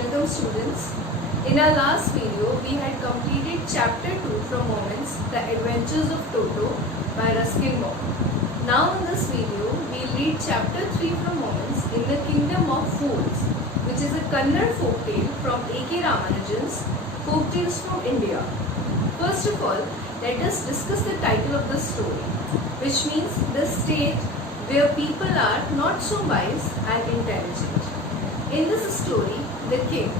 Welcome students. In our last video, we had completed chapter 2 from Moments, The Adventures of Toto by Ruskin Bond. Now in this video, we read chapter 3 from Moments in the Kingdom of Fools, which is a Kannada folktale from A.K. Ramanujan's Folktales from India. First of all, let us discuss the title of the story, which means the state where people are not so wise and intelligent. In this story, the king,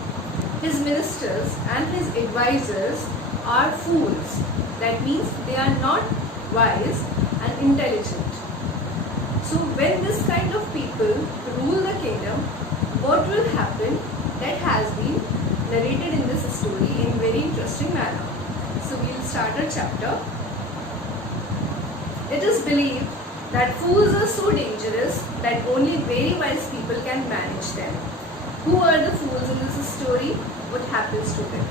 his ministers and his advisors are fools. That means they are not wise and intelligent. So when this kind of people rule the kingdom, what will happen? That has been narrated in this story in very interesting manner. So we will start our chapter. It is believed that fools are so dangerous that only very wise people can manage them. Who are the fools in this story? What happens to them?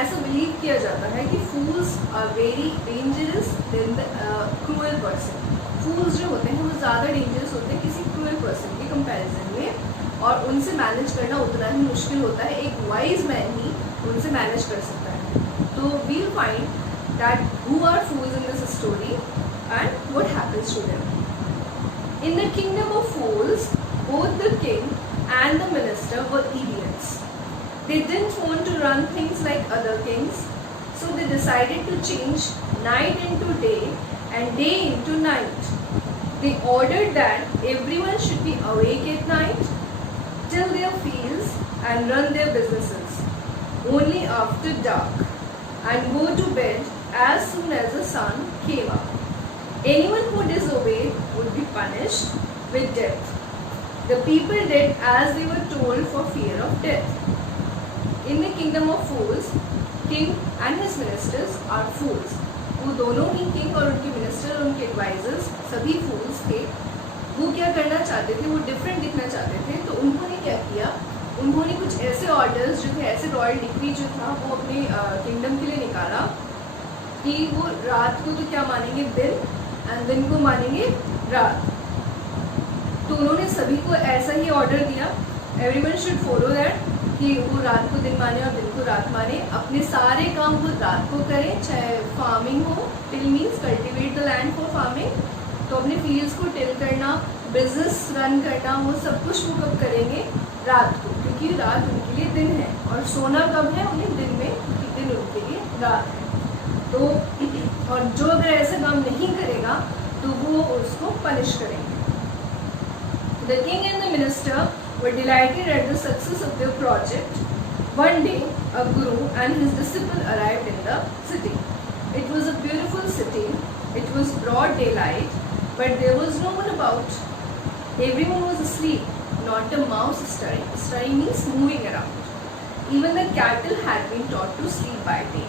ऐसा believe किया जाता है कि fools are very dangerous than the cruel person. Fools जो होते हैं वो ज़्यादा dangerous होते हैं किसी cruel person के comparison में, और उनसे manage करना उतना ही मुश्किल होता है. एक wise man ही उनसे manage कर सकता है. तो we'll find that who are fools in this story and what happens to them. In the kingdom of fools, both the king and the minister were idiots. They didn't want to run things like other kings, so they decided to change night into day and day into night. They ordered that everyone should be awake at night, till their fields and run their businesses only after dark, and go to bed as soon as the sun came up. Anyone who disobeyed would be punished with death. The people did as they were told for fear of death. In the kingdom of fools, king and his ministers are fools. वो दोनों ही king और उनके minister और उनके advisors सभी fools थे. वो क्या करना चाहते थे? वो different दिखना चाहते थे. तो उन्होंने क्या किया? उन्होंने कुछ ऐसे orders जो थे, ऐसे royal decree जो था वो अपने kingdom के लिए निकाला कि वो रात को तो क्या मानेंगे दिन, and दिन को मानेंगे रात. तो उन्होंने सभी को ऐसा ही ऑर्डर दिया, एवरीवन शुड फॉलो दैट, कि वो रात को दिन माने और दिन को रात माने. अपने सारे काम वो रात को करें, चाहे फार्मिंग हो, till means cultivate the land for farming, तो अपने फील्ड्स को टिल करना, बिजनेस रन करना, वो सब कुछ वो कब करेंगे? रात को, क्योंकि रात उनके लिए दिन है. और सोना कब है? उन्हें दिन में, क्योंकि दिन उनके लिए रात है. तो और जो अगर ऐसा काम नहीं करेगा तो वो उसको पनिश करेंगे. The king and the minister were delighted at the success of their project. One day, a guru and his disciple arrived in the city. It was a beautiful city. It was broad daylight, but there was no one about. Everyone was asleep. Not a mouse stirring. Stirring means moving around. Even the cattle had been taught to sleep by day.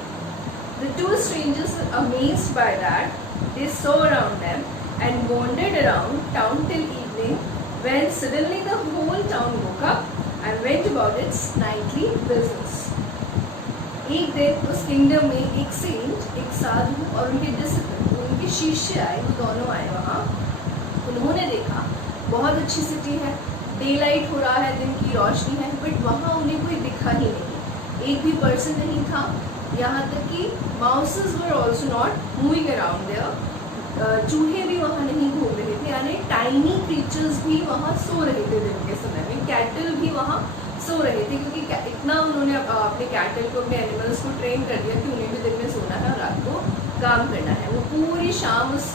The two strangers were amazed by that. They saw around them and wandered around town till evening, when suddenly the whole town woke up and went about its nightly business. एक दिन उस kingdom में एक Saint, एक साधु और उनके disciple, उनके शिष्य आए, वो दोनों आए वहाँ. उन्होंने देखा बहुत अच्छी सिटी है, डे लाइट हो रहा है, दिन की रोशनी है, बट वहाँ उन्हें कोई दिखा ही नहीं, एक भी पर्सन नहीं था. यहाँ तक कि mouses were also not moving around there. चूहे भी वहाँ नहीं घूम रहे थे, यानी टाइनी क्रीचर्स भी वहाँ सो रहे थे दिन के समय में. कैटल भी वहाँ सो रहे थे, क्योंकि इतना उन्होंने अपने कैटल को, अपने एनिमल्स को ट्रेन कर दिया कि उन्हें भी दिन में सोना है और रात को काम करना है. वो पूरी शाम उस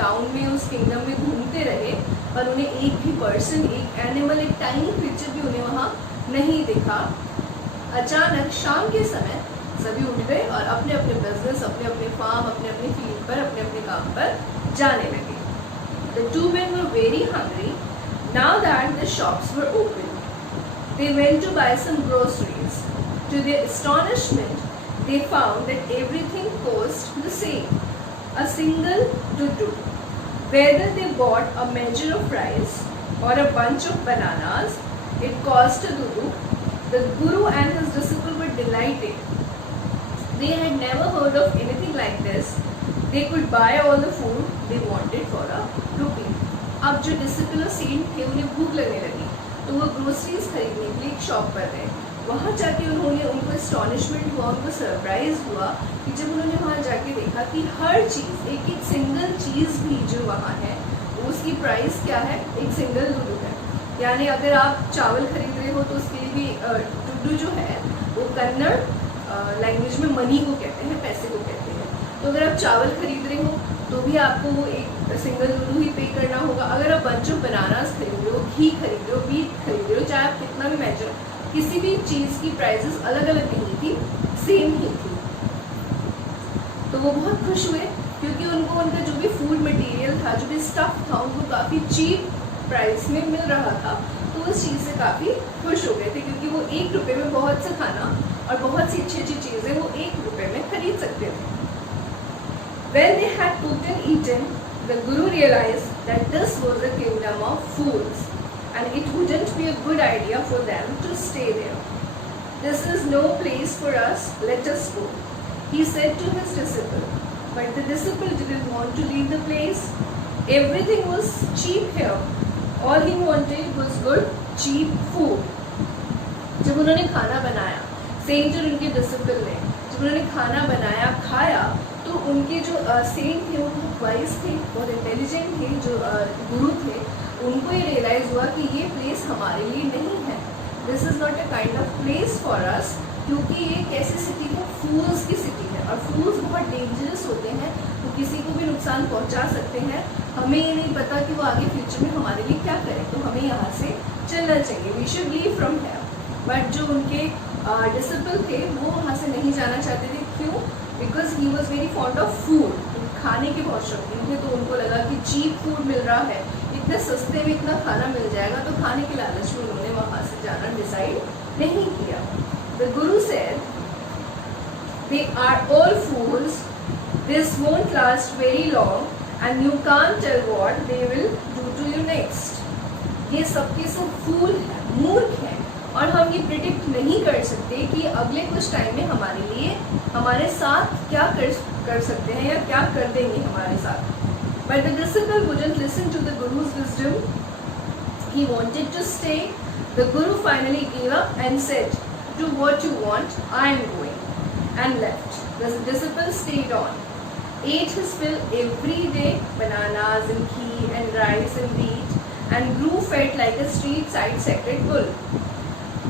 टाउन में, उस किंगडम में घूमते रहे, पर उन्हें एक भी पर्सन, एक एनिमल, एक टाइनी क्रीचर भी उन्हें वहाँ नहीं दिखा. अचानक शाम के समय सभी उठ गए और अपने अपने बिजनेस, अपने अपने फार्म, अपने अपने फील्ड पर, अपने अपने काम पर जाने लगे. The two men were very hungry. Now that the shops were open, they went to buy some groceries. To their astonishment, they found that everything cost the same, a single tutu. Whether they bought a measure of rice or a bunch of bananas, it cost a tutu. The guru and his disciple were delighted. They had never heard of anything like this. They could buy all the food they wanted for a rupee. अब जो disciple Saint थे उन्हें भूख लगने लगी, तो तो वो ग्रोसरीज खरीदने के लिए एक शॉप पर गए। वहाँ जाके उनको एस्टॉनिशमेंट हुआ, उनको सरप्राइज हुआ कि जब उन्होंने वहाँ जाके देखा कि हर चीज़, एक एक सिंगल चीज़ भी जो वहाँ है उसकी प्राइस क्या है, एक सिंगल डुडू है। यानी अगर आप चावल खरीद रहे हो तो उसके लिए भी डुडू जो है वो कन्नड़ लैंग्वेज में मनी को कहते हैं, पैसे को कहते हैं। तो अगर आप चावल खरीद रहे हो तो भी आपको वो एक सिंगल डुडू ही पे करना होगा। अगर आप बंच ऑफ बनानास खरीद रहे हो, घी खरीद रहे हो, वीट खरीद रहे हो, चाहे आप कितना भी मेजर, किसी भी चीज़ की प्राइसेस अलग अलग नहीं थी, सेम ही थी। तो वो बहुत खुश हुए क्योंकि उनको उनका जो भी फूड मटेरियल था, जो भी स्टफ था, उनको काफ़ी चीप प्राइस में मिल रहा था। तो उस चीज़ से काफ़ी खुश हो गए थे क्योंकि वो 1 रुपये में बहुत सा खाना और बहुत सी अच्छी अच्छी चीज़ें वो 1 रुपये में खरीद सकते थे। When they had cooked and eaten, the Guru realized that this was a kingdom of fools and it wouldn't be a good idea for them to stay there. This is no place for us, let us go, he said to his disciple. But the disciple didn't want to leave the place. Everything was cheap here. All he wanted was good, cheap food. जब उन्होंने खाना बनाया, Saint और उनके disciple ने जब उन्होंने खाना बनाया, खाया, तो उनके जो सेंट थे वो बहुत वाइज थे, बहुत इंटेलिजेंट थे, जो गुरु थे, उनको ये रियलाइज़ हुआ कि ये प्लेस हमारे लिए नहीं है। This is not a kind of place for अस, क्योंकि ये कैसी सिटी है, फूल्स की सिटी है और फूल्स बहुत डेंजरस होते हैं, तो किसी को भी नुकसान पहुंचा सकते हैं। हमें ये नहीं पता कि वो आगे फ्यूचर में हमारे लिए क्या करें, तो हमें यहाँ से चलना चाहिए, we should leave from here. But जो उनके डिसिपल थे वो वहाँ से नहीं जाना चाहते थे। क्यों? Because he was very fond of food, खाने के बहुत शौकीन थे। तो उनको लगा कि चीप फूड मिल रहा है, इतने सस्ते में इतना खाना मिल जाएगा, तो खाने के लालच में उन्होंने वहाँ से जाना डिसाइड नहीं किया। The Guru said, they are all fools, this won't last very long and you can't tell what they will do to you next. ये सबके सब फूल हैं, मूर्ख हैं, और हम ये प्रिडिक्ट नहीं कर सकते कि अगले कुछ टाइम में हमारे लिए हमारे साथ क्या कर सकते हैं या क्या कर देंगे हमारे साथ। But the disciple wouldn't listen to the Guru's wisdom. He wanted to stay. The Guru finally gave up and said, do what you want, I am going, and left. The disciple stayed on, ate his fill every day, bananas and ghee and rice and wheat, and grew fat like a street side sacred bull.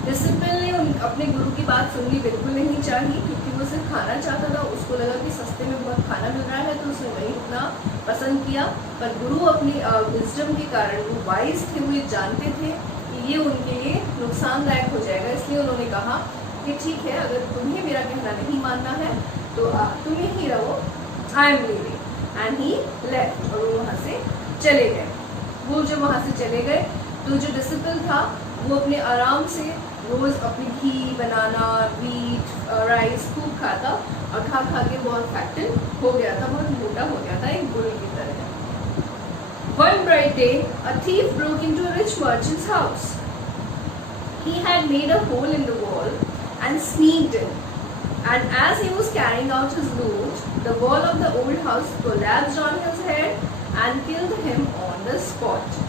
Disciple ने अपने गुरु की बात सुननी बिल्कुल नहीं चाहिए क्योंकि वो सिर्फ खाना चाहता था। उसको लगा कि सस्ते में बहुत खाना मिल रहा है तो उसने वहीं रुकना पसंद किया। पर गुरु अपनी विजडम के कारण, वो वाइज थे, वो ये जानते थे कि ये उनके लिए नुकसानदायक हो जाएगा, इसलिए उन्होंने कहा कि ठीक है, अगर तुम्हें मेरा कहना नहीं मानना है तो तुम ही रहो, I am leaving. And he left, और वो वहाँ से चले गए। वो जब वहाँ से चले गए तो जो डिसिपल था वो अपने आराम से रोज़ अपनी घी, बनाना, वीट, राइस खूब खाता और खा खा के बहुत फैक्टन हो गया था, बहुत मोटा हो गया था, एक बुल की तरह। One bright day, a thief broke into a rich merchant's house. He had made a hole in the wall and sneaked in. And as he was carrying out his loot, the wall of the old house collapsed on his head and killed him on the spot.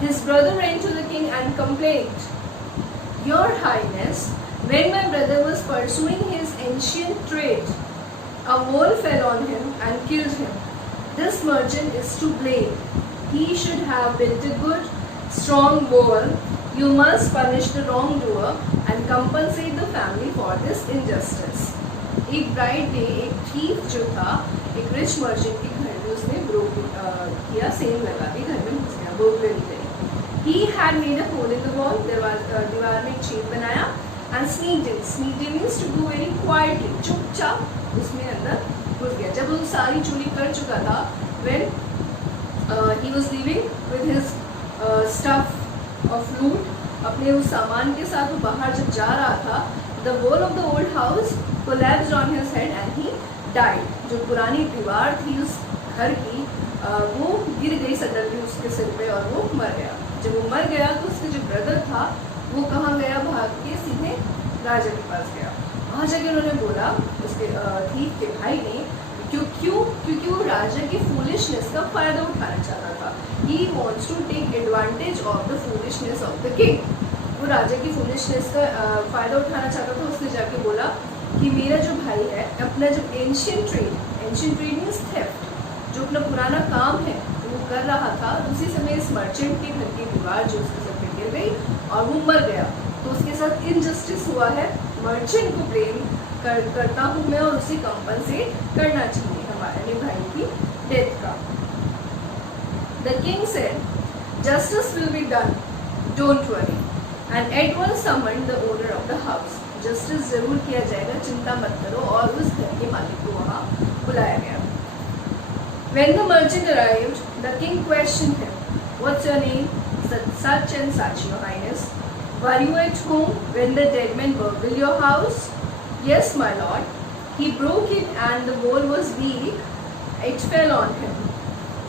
His brother ran to the king and complained, Your Highness, when my brother was pursuing his ancient trade, a wall fell on him and killed him. This merchant is to blame. He should have built a good, strong wall. You must punish the wrongdoer and compensate the family for this injustice. एक bright day, एक thief जो था, एक rich merchant के घर में उसने broke किया, सेल लगा के घर में घुस गया, burglary करी। He had made a hole in the wall, दीवार में एक छेद बनाया, and sneaked in. Sneaked in means to go very quietly, चुपचाप उसमें अंदर घुस गया। जब वो सारी चोरी कर चुका था, when he was leaving with his stuff of loot, अपने उस सामान के साथ वो बाहर जब जा रहा था, the wall of the old house collapsed on his head and he died. जो पुरानी दीवार थी उस घर की, वो गिर गई सडनली उसके सिर पे और वो मर गया। जब वो मर गया तो उसके जो ब्रदर था वो कहाँ गया, भाग के सीधे राजा के पास गया। वहाँ जाके उन्होंने बोला उसके थीफ के भाई ने, क्योंकि वो राजा की फूलिशनेस का फ़ायदा उठाना चाहता था। He wants to take advantage of the foolishness of the king. वो राजा की फूलिशनेस का फ़ायदा उठाना चाहता था। उसने जाके बोला कि मेरा जो भाई है अपना जो एंशियंट ट्रेड मीन्स थेफ्ट, जो अपना पुराना काम है वो कर रहा था, उसी समय इस मर्चेंट के घर की दीवार जो उसके सर पे गिर गई और वो मर गया, तो उसके साथ इनजस्टिस हुआ है। मर्चेंट को ब्लेम करता हूँ मैं और उसे कंपनसेट करना चाहिए हमारे भाई की डेथ का। The king said, justice will be done, don't worry, and at once summoned the owner of the house. Justice जरूर किया जाएगा, चिंता मत करो, और उस घर के मालिक को वहाँ बुलाया गया। When the merchant arrived, the king questioned him, "What's your name?" Said, "Such and such, your highness." "Were you at home when the dead man burgled your house?" "Yes, my lord. He broke it and the wall was weak. It fell on him."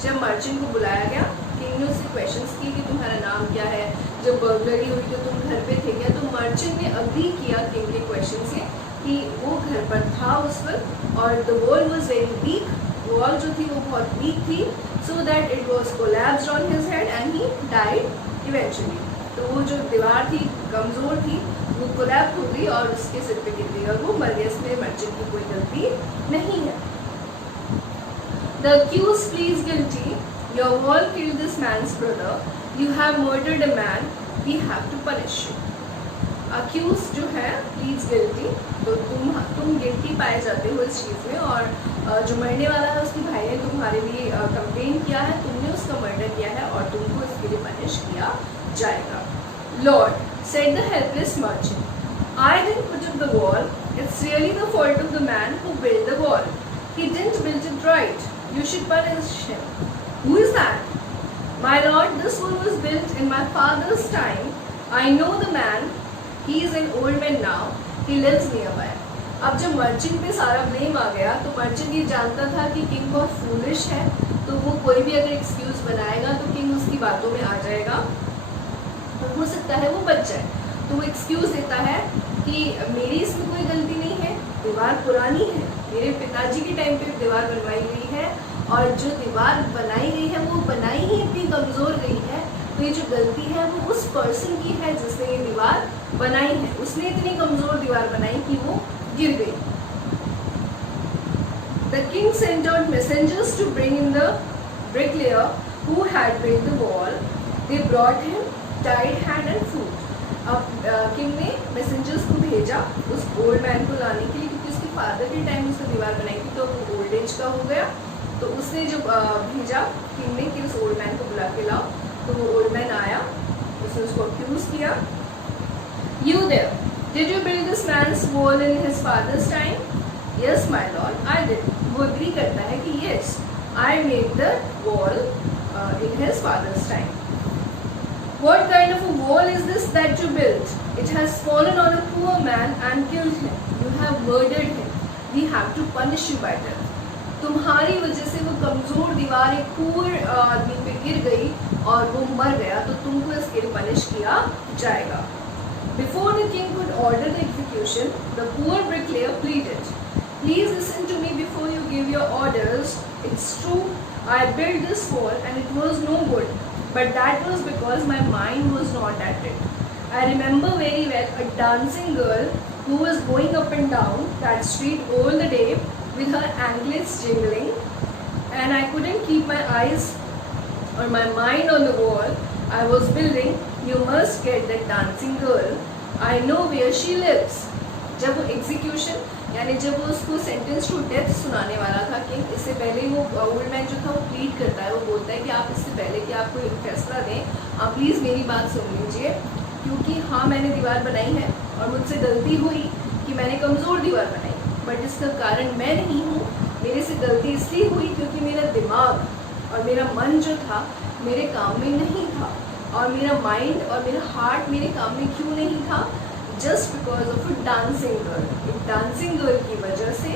जब merchant को बुलाया गया, king ने उससे questions किए कि तुम्हारा नाम क्या है, जब बर्गलरी हुई तो तुम घर पे थे क्या? तो मर्चेंट ने अग्री किया किंग के क्वेश्चन से कि वो घर पर था उस वक्त, और the wall was very weak, wall जो थी वो बहुत वीक थी, so that it was collapsed on his head and he died eventually. तो वो जो दीवार थी कमज़ोर थी, वो कोलैप्स हो गई और उसके सिर पे गिर गई और वो मर गया। इसमें मर्चेंट की कोई गलती नहीं है। The accused pleads guilty. Your wall killed this man's brother. You have murdered a man. We have to punish you. Accused जो है pleads guilty, तो तुम गिल्टी पाए जाते हो इस चीज़ में, और जो मरने वाला है उसके भाई ने तुम्हारे लिए कंप्लेन किया है, तुमने उसका मर्डर किया है और तुमको इसके लिए पनिश किया जाएगा। Lord, said the helpless merchant, I didn't put up the wall. It's really the fault of the man who built the wall. He didn't build it right. You should punish him. Who is that? My lord, this wall was built in my father's time. I know the man. He is an old man now. He lives nearby. अब जब merchant पे सारा blame आ गया, तो merchant ये जानता था कि किंग बहुत फूलिश है, तो वो कोई भी अगर एक्सक्यूज बनाएगा तो किंग उसकी बातों में आ जाएगा, तो हो सकता है वो बच जाए। तो वो एक्सक्यूज देता है कि मेरी इसमें कोई गलती नहीं है, दीवार पुरानी है, मेरे पिताजी के टाइम पे दीवार बनवाई गई है, और जो दीवार बनाई गई है वो बनाई ही इतनी कमज़ोर गई है, तो ये जो गलती है वो उस पर्सन की है जिसने ये दीवार बनाई है। उसने इतनी कमज़ोर दीवार बनाई कि वो गिर गई। The king sent out messengers to bring in the bricklayer who had built the wall. They brought him tied hand and foot. अब किंग ने मैसेंजर्स को भेजा उस ओल्ड मैन को लाने के लिए, क्योंकि उसके फादर के टाइम उसने दीवार बनाई थी, तो वो ओल्ड एज का हो गया। तो उसने जो भेजा किंग ने कि उस ओल्ड मैन को बुला के लाओ, तो वो ओल्ड मैन आया, उसने उसको अक्यूज किया। You there, did you build this man's wall in his father's time? Yes, my lord, I did. वो एग्री करता है कि yes, I made the wall in his father's time. What kind of a wall is this that you built? It has fallen on a poor man and killed him. You have murdered him. We have to punish you by death. तुम्हारी वजह से वो कमज़ोर दीवार एक poor आदमी पे गिर गई और वो मर गया, तो तुमको इसके लिए पनिश किया जाएगा। Before the king could order the execution, the poor bricklayer pleaded, "Please listen to me before you give your orders. It's true, I built this wall and it was no good. But that was because my mind was not at it. I remember very well a dancing girl who was going up and down that street all the day with her anklets jingling, and I couldn't keep my eyes or my mind on the wall I was building. You must get that dancing girl. I know where she lives." जब वो execution यानी जब वो उसको sentence to death सुनाने वाला था king, इससे पहले वो ओल्ड मैन जो था वो प्लीड करता है, वो बोलता है कि आप इससे पहले कि आप कोई फैसला दें, आप प्लीज़ मेरी बात सुन लीजिए, क्योंकि हाँ मैंने दीवार बनाई है और मुझसे गलती हुई कि मैंने कमज़ोर दीवार बनाई, बट इसका कारण मैं नहीं हूँ। मेरे से गलती इसलिए हुई क्योंकि मेरा दिमाग और मेरा मन जो था मेरे काम में नहीं था, और मेरा माइंड और मेरा हार्ट मेरे काम में क्यों नहीं था? Just because of a dancing girl. एक डांसिंग गर्ल की वजह से।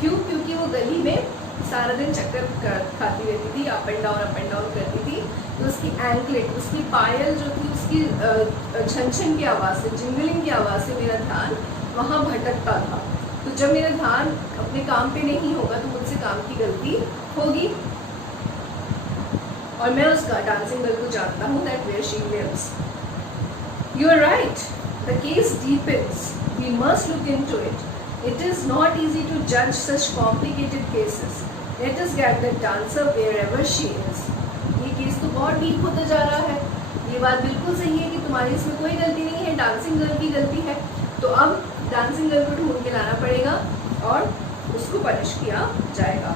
क्यों? क्योंकि वो गली में सारा दिन चक्कर खाती रहती थी, अप एंड डाउन करती थी, तो उसकी एंकलेट, उसकी पायल जो थी, उसकी छन छन की आवाज़ से, जिंगलिंग की आवाज़ से मेरा ध्यान वहाँ भटकता था। तो जब मेरा ध्यान अपने काम पे नहीं होगा तो मुझसे काम की गलती होगी, और मैं उस डांसिंग गर्ल को जानता हूँ, that where she lives. You are right. The case deepens. We must look into it. It is not easy to judge such complicated cases. Let us get the dancer wherever she is. ये case तो बहुत deep होता जा रहा है. ये बात बिल्कुल सही है कि तुम्हारी इसमें कोई गलती नहीं है, डांसिंग गर्ल की गलती है. तो अब डांसिंग गर्ल को ढूंढ के लाना पड़ेगा और उसको पनिश किया जाएगा.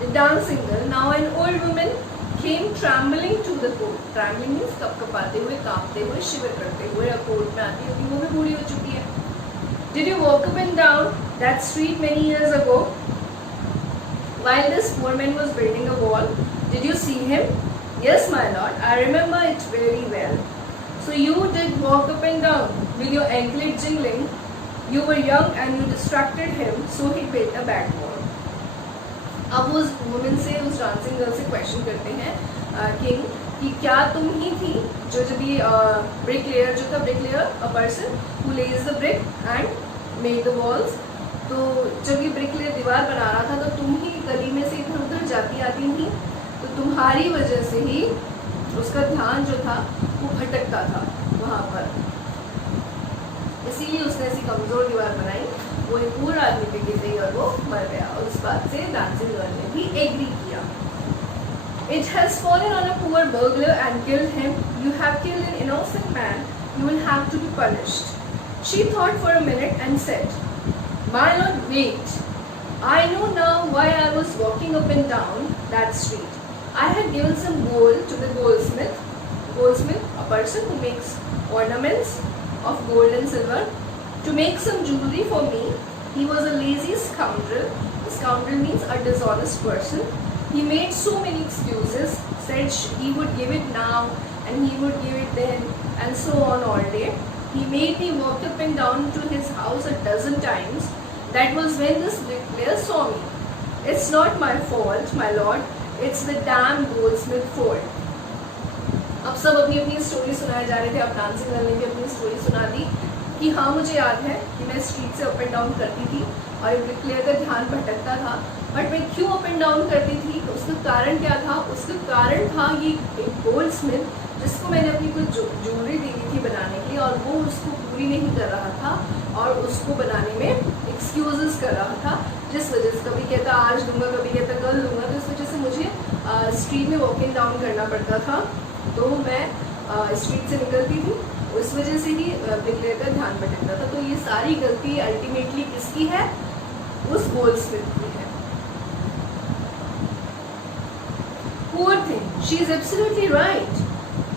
The dancing girl, now an old woman, came trembling to the court. Trembling means कपकपाते हुए, कांपते हुए, शिवर करते हुए कोर्ट में आती है. वो भी बूढ़ी हो चुकी है. Did you walk up and down that street many years ago? While this poor man was building a wall, did you see him? Yes, my lord, I remember it very well. So you did walk up and down with your anklet jingling. You were young and you distracted him, so he built a bad wall. अब उस women से, उस dancing girl से question करते हैं king कि क्या तुम ही थी जो जब ये ब्रिक लेयर जो था, brick layer a person who Lay's the brick and made the walls. तो जब ये ब्रिक लेयर दीवार बना रहा था तो तुम ही गली में से इधर उधर जाती आती थी. तो तुम्हारी वजह से ही उसका ध्यान जो था वो भटकता था वहाँ पर, इसीलिए उसने ऐसी कमज़ोर दीवार बनाई. वो एक पूरा आदमी पे गिर गई और वो मर गया. और उस बात से डांसिंग गर्ल ने भी एग्री किया. It has fallen on a poor burglar and killed him. You have killed an innocent man. You will have to be punished. She thought for a minute and said, My lord, wait. I know now why I was walking up and down that street. I had given some gold to the goldsmith. Goldsmith, a person who makes ornaments of gold and silver, to make some jewelry for me. He was a lazy scoundrel. A scoundrel means a dishonest person. He made so many excuses, said he would give it now and he would give it then, and so on all day. He made me walk up and down to his house a dozen times. That was when this bricklayer saw me. It's not my fault, my lord. It's the damn goldsmith fault. अब सब अपनी अपनी story सुनाए जा रहे थे. अब dancing girl ने भी अपनी स्टोरी सुना दी कि हाँ, मुझे याद है कि मैं स्ट्रीट से अप एंड डाउन करती थी और ब्रिकलेयर का ध्यान भटकता था. बट मैं क्यों अप एंड डाउन करती थी, उसका कारण क्या था? उसका कारण था ये एक गोल्ड स्मिथ जिसको मैंने अपनी कुछ ज्वेलरी दी थी बनाने के लिए, और वो उसको पूरी नहीं कर रहा था और उसको बनाने में एक्सक्यूजेस कर रहा था, जिस वजह से कभी कहता आज दूंगा, कभी कहता कल दूंगा. तो इस वजह से मुझे स्ट्रीट में वॉक एंड डाउन करना पड़ता था. तो मैं स्ट्रीट से निकलती थी, उस वजह से ही ब्रिकलेयर का ध्यान भटकता था. तो ये सारी गलती अल्टीमेटली किसकी है? उस गोल्डस्मिथ की है. Poor thing, she is absolutely right,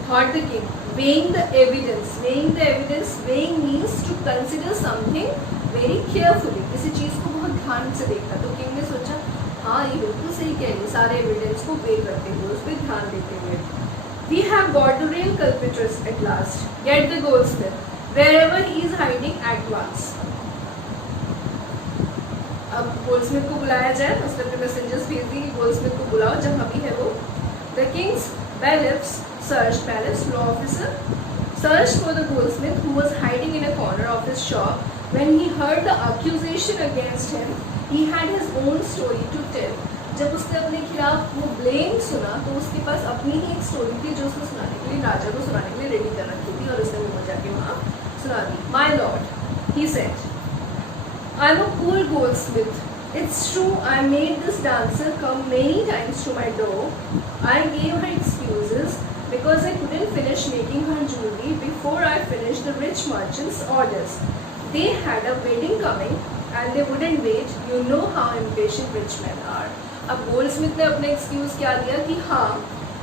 thought the king, weighing the evidence. Weighing the evidence, weighing means to consider something very carefully. किसी चीज़ को बहुत ध्यान से देखा. तो किंग ने सोचा हाँ, ये बिल्कुल सही कह रही है, सारे एविडेंस को वेइ करते हुए, उस पर ध्यान देते हुए. We have got the real culprit at last. Get the goldsmith, wherever he is hiding at once. अब गोल्डस्मिथ को बुलाया जाए. उसने अपने मैसेंजर्स भेज दिए कि गोल्डस्मिथ को बुलाओ जहाँ भी है वो. The king's bailiffs searched, bailiffs law officer, searched for the goldsmith who was hiding in a corner of his shop. When he heard the accusation against him, he had his own story to tell. जब उसने अपने खिलाफ वो blame सुना तो उसके पास अपनी ही एक स्टोरी थी जो उसने सुनाने के लिए, राजा को सुनाने के लिए रेडी कर रखी थी, और उसने वो जाके वहाँ सुना दी. My lord, he said, I'm a poor goldsmith. It's true I made this dancer come many times to my door. I gave her excuses because I couldn't finish making her jewelry before I finished the rich merchant's orders. They had a wedding coming and they wouldn't wait. You know how impatient rich men are. अब Goldsmith ने अपने excuse क्या दिया कि हाँ,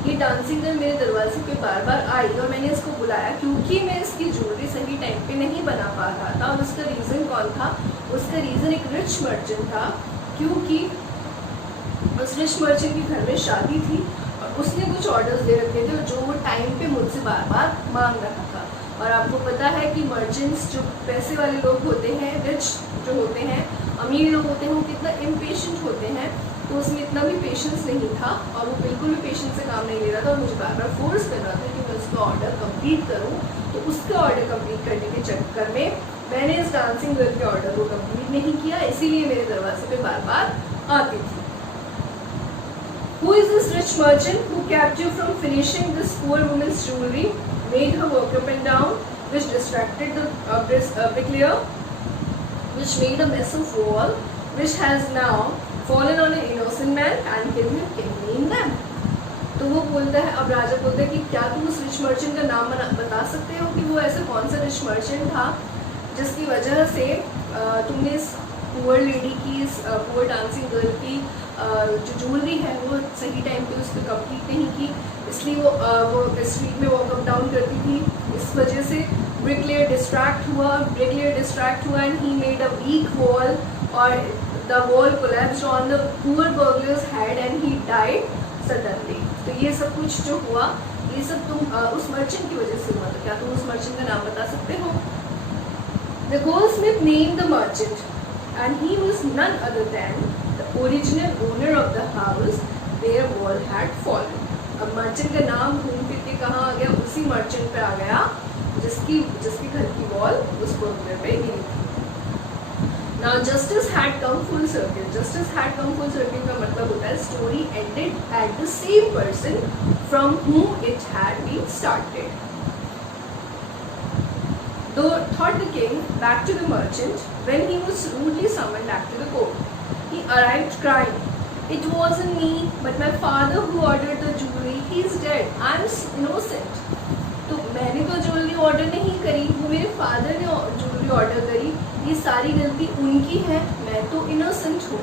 ये dancing girl मेरे दरवाजे पे बार बार आई और मैंने इसको बुलाया क्योंकि मैं इसकी ज्वेलरी सही टाइम पे नहीं बना पा रहा था. और उसका रीज़न कौन था? उसका रीज़न एक रिच मर्चेंट था, क्योंकि उस रिच मर्चेंट के घर में शादी थी और उसने कुछ ऑर्डर्स दे रखे थे जो वो टाइम पे मुझसे बार बार मांग रहा था. और आपको पता है कि मर्चेंट्स जो पैसे वाले लोग होते हैं, रिच जो होते हैं, अमीर लोग होते हैं, वो कितना इम्पेशेंट होते हैं. तो उसमें इतना भी पेशेंस नहीं था और वो बिल्कुल भी पेशेंस से काम नहीं ले रहा था और मुझे बार बार फोर्स कर रहा था कि मैं उसका ऑर्डर कंप्लीट करूं. तो उसका ऑर्डर कंप्लीट करने के चक्कर में मैंने इस डांसिंग गर्ल के ऑर्डर को कंप्लीट नहीं किया, इसीलिए मेरे दरवाजे पे बार बार आती थी. Who is this rich merchant who kept you from finishing this poor woman's jewelry, made her walk up and down which distracted the bricklayer, which made a mess of wall, which has now fallen on an innocent man and killed him, can you name them? तो वो बोलता है, अब राजा बोलता है कि क्या तुम उस रिच मर्चेंट का नाम बता सकते हो कि वो ऐसा कौन सा रिच मर्चेंट था जिसकी वजह से तुमने इस पुअर लेडी की, इस पुअर डांसिंग गर्ल की जो ज्वेलरी है वो सही टाइम पे उस पर कंप्लीट नहीं की, इसलिए वो स्ट्रीट में वॉक अप डाउन करती थी, इस वजह से ब्रिकलेयर डिस्ट्रैक्ट हुआ and he made a weak wall और the wall collapsed on the poor burglar's head and he died suddenly. तो ये सब कुछ जो हुआ, ये सब तुम उस मर्चेंट की वजह से हुआ। तो क्या तुम उस मर्चेंट का नाम बता सकते हो? The goldsmith named the merchant, and he was none other than the original owner of the house where wall had fallen. अब मर्चेंट का नाम घूम फिर के कहाँ आ गया? उसी मर्चेंट पे आ गया जिसकी घर की वॉल उस बर्गलर पे गिरी थी। Now justice had come full circle. Justice had come full circle का मतलब होता है story ended at the same person from whom it had been started. Though thought the king back to the merchant when he was rudely summoned back to the court. He arrived crying, "It wasn't me, but my father who ordered the jewelry. He is dead. I am innocent." तो मैंने तो jewellery order नहीं करी, वो मेरे father ने jewellery order करी, ये सारी गलती उनकी है, मैं तो इनोसेंट हूँ।